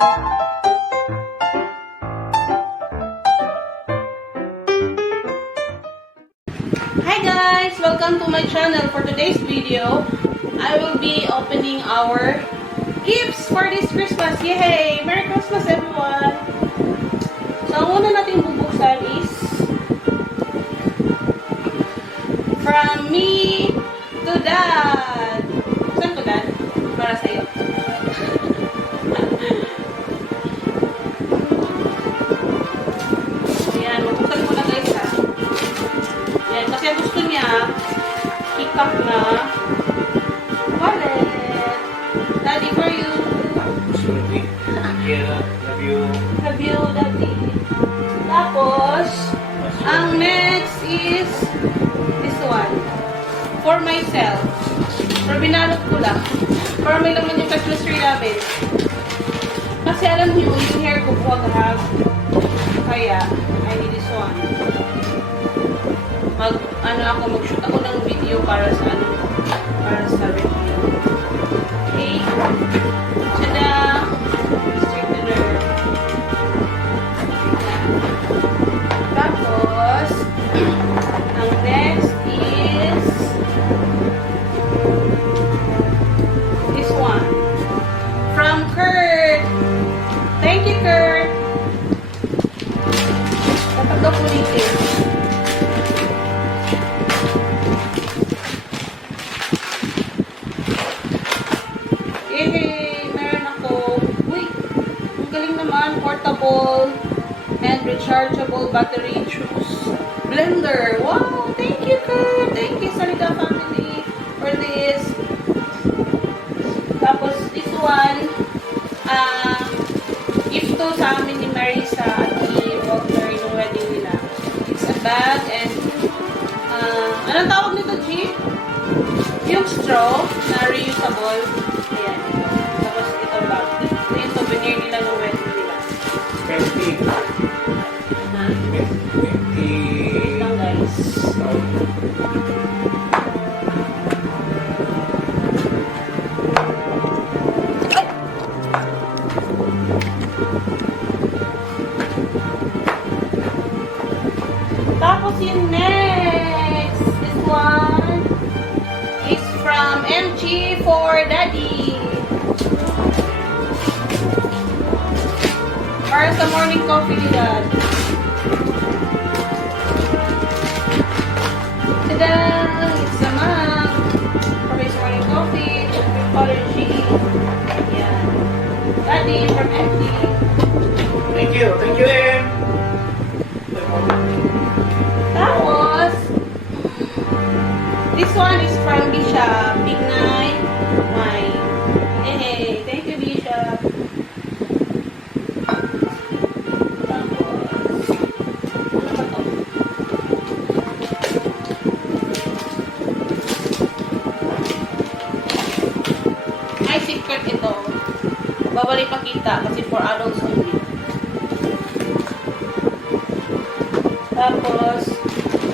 Hi guys! Welcome to my channel. For today's video, I will be opening our gifts for this Christmas. Yay! Merry Christmas everyone! So, ang una natin bubuksan is from me to Dad. Saan to, Dad? Para sa'yo. Ayan, bubuksan muna guys ha. Ayan, kasi gusto niya hikap na wallet. Daddy, for you. Absolutely. Yeah, love you. Love you, Daddy. Tapos, ang next is this one. For myself. Pero binalot ko lang. Para may laman yung Christmas tree namin. Kasi alam niyo, yung hair ko buwag-hag. Kaya, I need this one. Mag-shoot ako ng video para sa review. Okay. Tada! Straightener. Tapos, ang next is this one. From Kurt. Thank you, Kurt. Dapat daw kulitin. Portable and rechargeable battery juice blender. Wow! Thank you, Kurt! Thank you, Salida family, for this. Tapos, this one, gift to sa amin ni Marisa at ni Walter yung wedding nila. It's a bag and, anong tawag nito, G? Yung straw na reusable. Ayan, ito. Tapos, ito bag. Ito yung souvenir nila ng wedding. 20. Lang guys. Tapos yung next, this one is from MG for Daddy. Para sa morning coffee ni Dad. Tada! It's a mug. For his morning coffee. With allergy. Ayan. Daddy from MD. Thank you. Thank you, Em. Tapos, this one is from Bishop. Big Night Wine. Hey, thank you, Bishop. Secret ito. Bawal ipakita kasi for adults only. Tapos,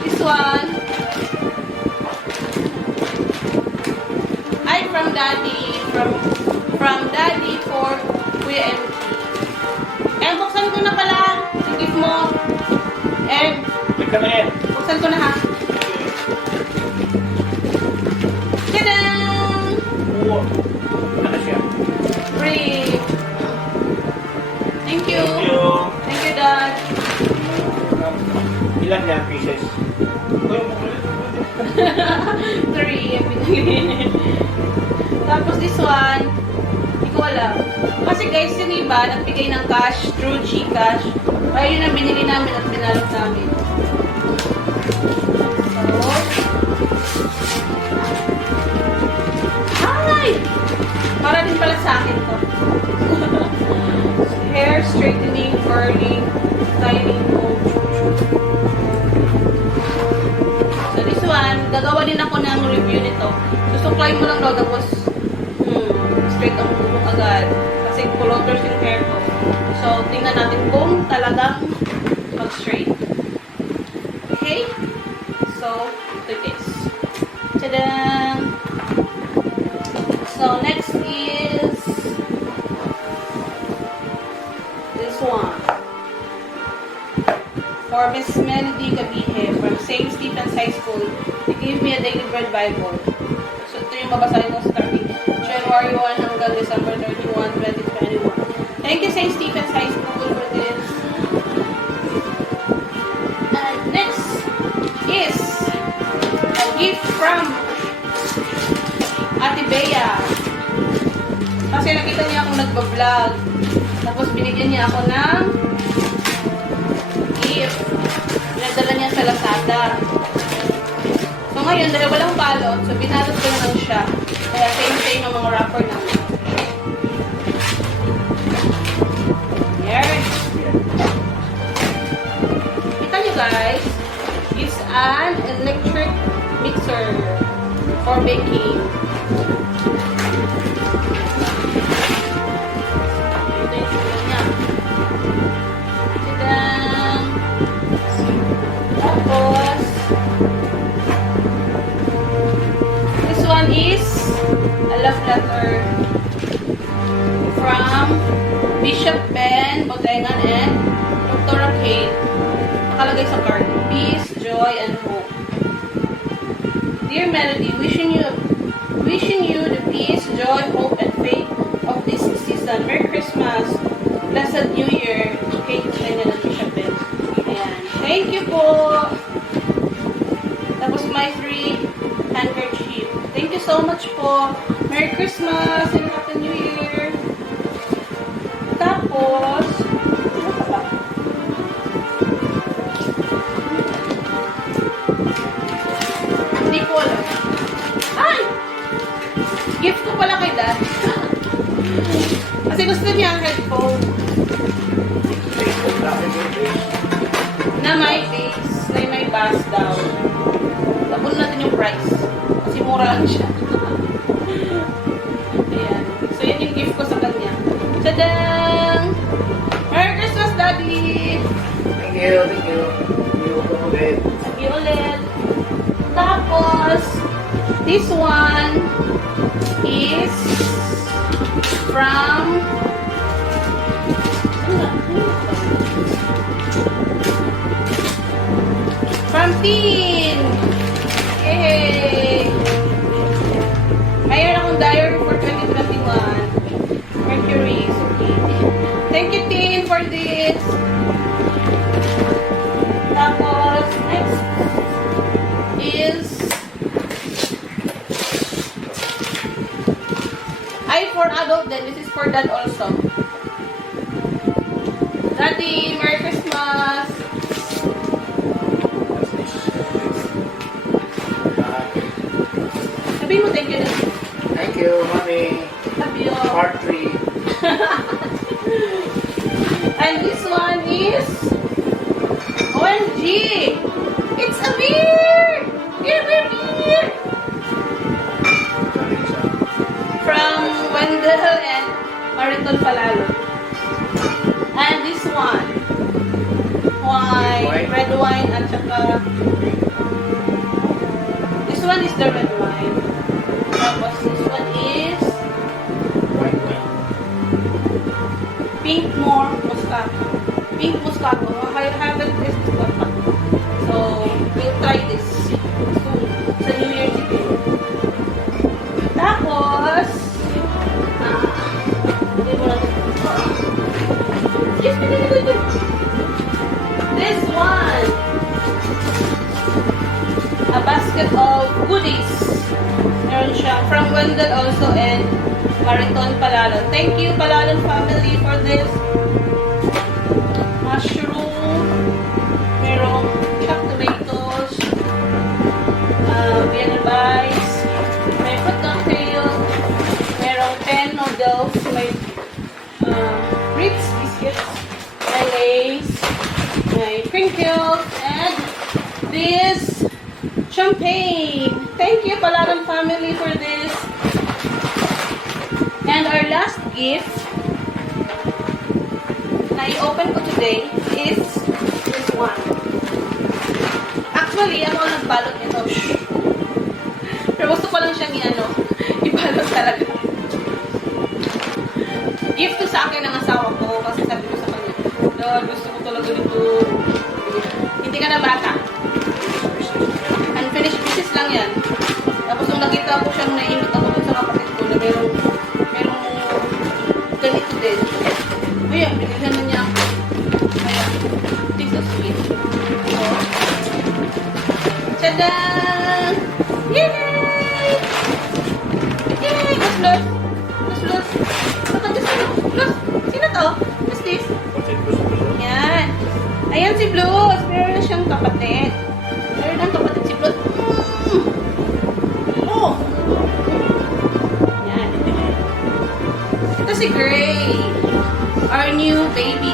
this one ay from Daddy. From Daddy for Kuya MT. Buksan ko na pala. Yung gift mo. Buksan na yan. Buksan ko na ha. Tada! Oo. Ano siya? Free. Thank you. Thank you. Thank you, Dad. Ilan yan pieces? 3 yung binigay. Tapos this one, hindi ko alam. Kasi guys, yung iba, nagbigay ng cash through Gcash. Kaya yun ang binili namin at binalot namin. So, hi! Para din pala sa akin to. Hair straightening, curling, styling mode. So this one, gagawa din ako ng review nito. Susuklay mo lang daw, tapos straight ang bubong agad. Kasi colors yung hair ko. So, tingnan natin kung talagang mag-straight. Okay? So, ito guys. Tadam! So, next is for Miss Melody Cabije from St. Stephen's High School. They gave me a daily bread Bible. So ito yung babasahin ko starting January 1 hanggang December 31, 2021. Thank you St. Stephen's High School for this. And next is a gift from Ate Bea. Kasi nakita niya akong nagbablog. Tapos binigyan niya ako ng gift. Pinadala niya sa Lazada. So ngayon, dahil walang balot, so binalot ko na lang siya. Kaya same-same ang mga wrapper namin. Here. Kita nyo guys, it's an electric mixer for baking. Ito yung sila niya. Tadam! Tapos, this one is a love letter from Bishop Ben Botengan and Dr. Kate. Nakalagay sa card. Peace, joy, and hope. Dear Melody, wishing you the peace, joy, hope, and faith of this season. Merry Christmas. Blessed New Year. Kate Botengan and Bishop Ben. Ayan. Thank you po. Tapos my 3 handkerchief. Thank you so much po. Merry Christmas and Happy New Year. Tapos, ano pa ba? Hindi ko alam. Ay! Gift ko pala kay Dad. Kasi gusto niya ang headphone na may face, na may bass daw. Tapos natin yung price. Kasi mura lang siya. Ayan. So, yun yung gift ko sa kanya. Tadang! Merry Christmas, Daddy! Thank you, thank you. Welcome ulit. Sabi ulit. Tapos, this one is from Tin! Yay! Mayroon akong diary for 2021. Mercury is okay. Thank you, Tin, for this. Tapos, next is for adult then. This is for dad also. Daddy, Merry Christmas! Sabihin mo thank you na. Thank you, Mommy. Love you. Part 3. And this one is OMG! It's a beer! Beer! From Wendell and Maritol Palalo. And this one. Wine. Red wine at saka this one is the red wine. Tapos this one is pink more moscato. Pink moscato. I haven't tasted that pa. So, we'll try this soon. Sa New Year's Eve. Tapos, hindi mo natin. Yes, this one. A basket of goodies. Meron siya from Wendell also and Mariton Palalon. Thank you, Palalon family, for this. Mushroom. Merong chopped tomatoes. Vienna rice. May fruit cocktail. Merong pen noodles. May Ritz biscuits. May lace. May crinkles. And this champagne. Thank you, Palalon family, for this. And our last gift na i-open ko today is this one. Actually, ako ang nagbalot nito. Shh. Pero gusto ko lang siyang ibalot talaga. Gift to sa akin ng asawa ko kasi sabi ko sa kanya, Lord, gusto ko talaga nito. ka na bata. Unfinished pieces lang yan. Tapos nung nakita ko siyang naimit ako dun sa kapatid ko na merong ganito din. Ayun, binigyan na niya ako. Ayan. This is sweet. So, tada! Yay! Yay! What's lost? What's lost? Lost? Sino to? What's this? Yan. Ayan si Blues. Meron na siyang kapatid. Meron ang kapatid si Blues. Oh! Yan. Ito si Gray. Our new baby.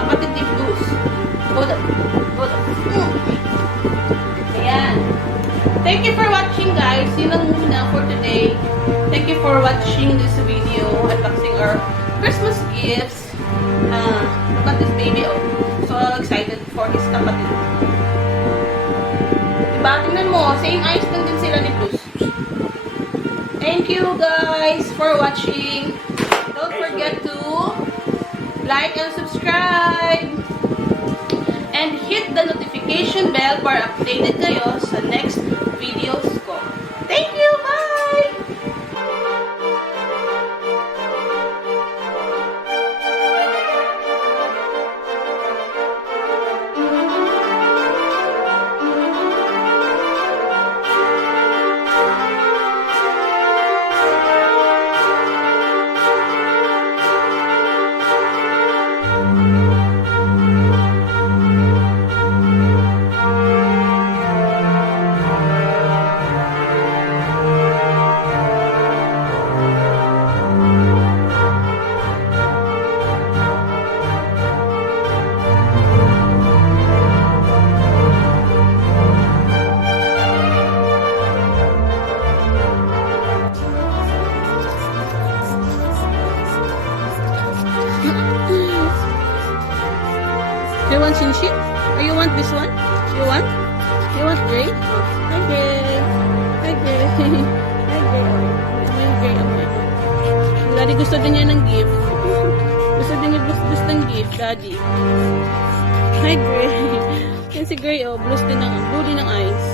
Kapatid ni Blues. Hold up. Hold up. Ayan. Thank you for watching, guys. Yun lang muna for today. Thank you for watching this video. Unboxing our Christmas gifts. Look at this baby. Oh, so excited for his kapatid. Diba? Tingnan mo. Same eyes lang din sila ni Blues. Thank you, guys, for watching. Don't forget to like and subscribe. And hit the notification bell para updated kayo sa next videos ko. Thank you! Bye! Do you want Shinshin? Or you want this one? You want? You want Gray? Oh. Hi, Gray. Hi, Gray. Hi, Gray. Amoy Gray. Daddy, gusto din niya ng gift. Gusto din niya blues ng gift, Daddy. Hi, Gray. Yan si Gray, oh. Blue din ng eyes.